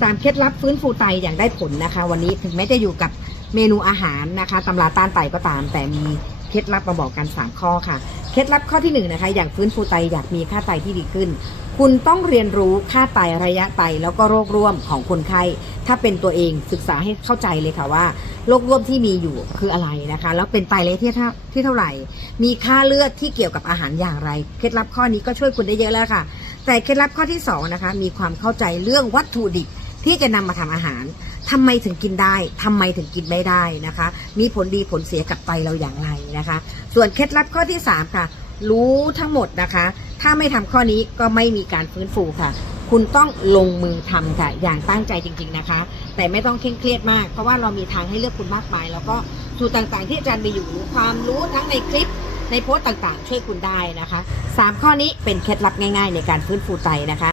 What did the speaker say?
สามเคล็ดลับฟื้นฟูไตอย่างได้ผลนะคะ วันนี้ถึงแม้จะอยู่กับเมนูอาหารนะคะตำราต้านไตก็ตาม แต่มีเคล็ดลับมาบอกกัน 3 ข้อค่ะ เคล็ดลับข้อที่1นงนะคะ อย่างฟื้นฟูไตอยากมีค่าไตที่ดีขึ้น คุณต้องเรียนรู้ค่าไตระยะไตแล้วก็โรคร่วมของคนไข้ ถ้าเป็นตัวเองศึกษาให้เข้าใจเลยค่ะว่าโรคร่วมที่มีอยู่คืออะไรนะคะ แล้วเป็นไตระยะที่เท่าที่เท่าไหร่ มีค่าเลือดที่เกี่ยวกับอาหารอย่างไร เคล็ดลับข้อนี้ก็ช่วยคุณได้เยอะแล้วค่ะ แต่เคล็ดลับข้อที่สองนะคะมีความเข้าใจเรื่องวัตถุดิบ ที่จะนำมาทำอาหารทำไมถึงกินได้ทำไมถึงกินไม่ได้นะคะ มีผลดีผลเสียกับไตเราอย่างไรนะคะ ส่วนเคล็ดลับข้อที่สามค่ะ รู้ทั้งหมดนะคะ ถ้าไม่ทำข้อนี้ก็ไม่มีการฟื้นฟูค่ะ คุณต้องลงมือทำค่ะ อย่างตั้งใจจริง ๆนะคะ แต่ไม่ต้องเคร่งเครียดมาก เพราะว่าเรามีทางให้เลือกคุณมากมาย แล้วก็สูตรต่างๆ ที่อาจารย์มีอยู่ความรู้ทั้งในคลิปในโพสต์ต่างๆ ช่วยคุณได้นะคะสามข้อนี้เป็นเคล็ดลับง่าย ๆ ในการฟื้นฟูไตนะคะ